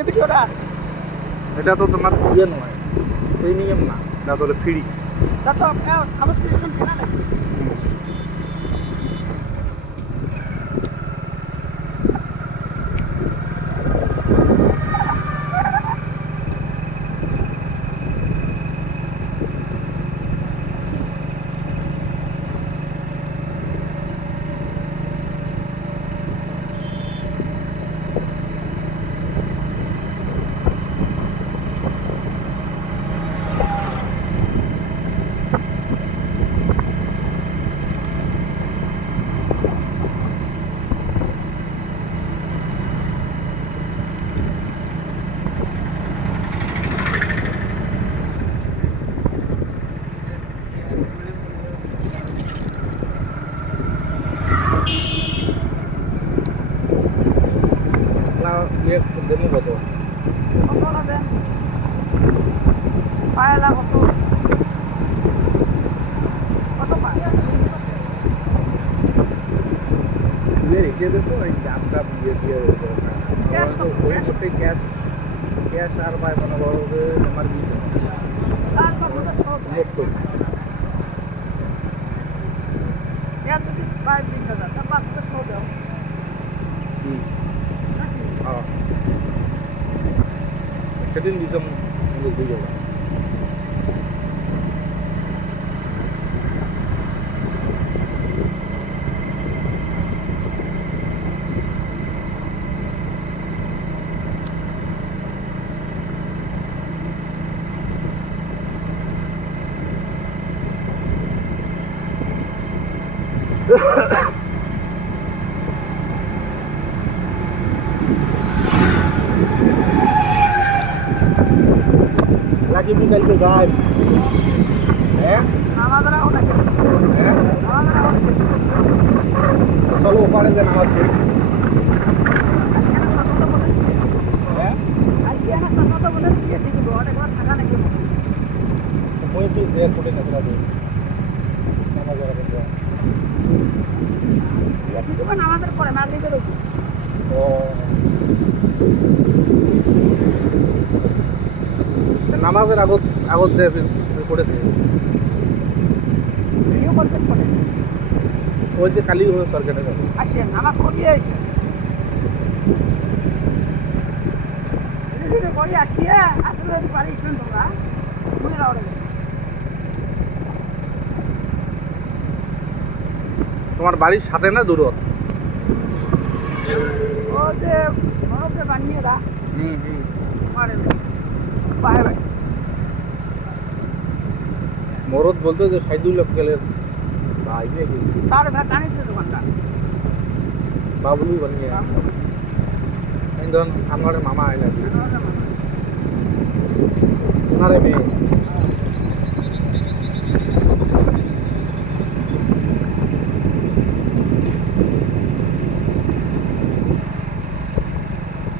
যে ভিডিওটা আছে এটা তো তোমার ইয়ে নয়, প্রিমিয়াম না, এটা তো ফ্রি। তা তো সাবস্ক্রিপশন কেনা লাগবে। না ইয়ে দেবো কত? কতটা দেন পায়লা কত কত পায় ইয়ে রেখে দেবো, ওই দামটা ইয়ে দিয়ে Cash কত? ক্যাশ ক্যাশ আর পায় মনে করো যে আমার 20 তার কতটা সব নোট করি। এর যদি 22,000 তা 5টা সব দাও নাকি হ্যাঁ, সেদিন দিতাম দিয়ে যাবো। লাকি কালকে যাই। হ্যাঁ আমাদের ওটা কি হ্যাঁ, আমাদের ওটা কি চলো ওপারে যে নামাজ পড়ি। সাতটা বলে হ্যাঁ, আজকে না সাতটা বলে দিয়ে ঠিক ওটা করে থাকা নাকি মই তো যে কোটে কাছে যাবো নামাজ পড়া। দিয়ে ঠিক না আমাদের পরে মাগরিবের ওই ও নামাজের আগত আগত যে করে থাকে ভিডিও করতে পড়ে ওই যে কালী সরকারের যাবে। আসে নামাজ পড়িয়ে এসে ভিডিও করে আসিয়ে আসলে বাড়ি শুন তোমরা বুঝে রাও রে তোমার বাড়ির সাথে না দূরত? ও যে মরদে বানিয়ে দা হুম হুম। মারে বাই বাই মরদ বলতে যে সাইদুল গেলের ভাই নাকি তার কানিতে দোকানটা বাবলু বানিয়ে একজন আমার মামা আইলেন ওনারে মেয়ে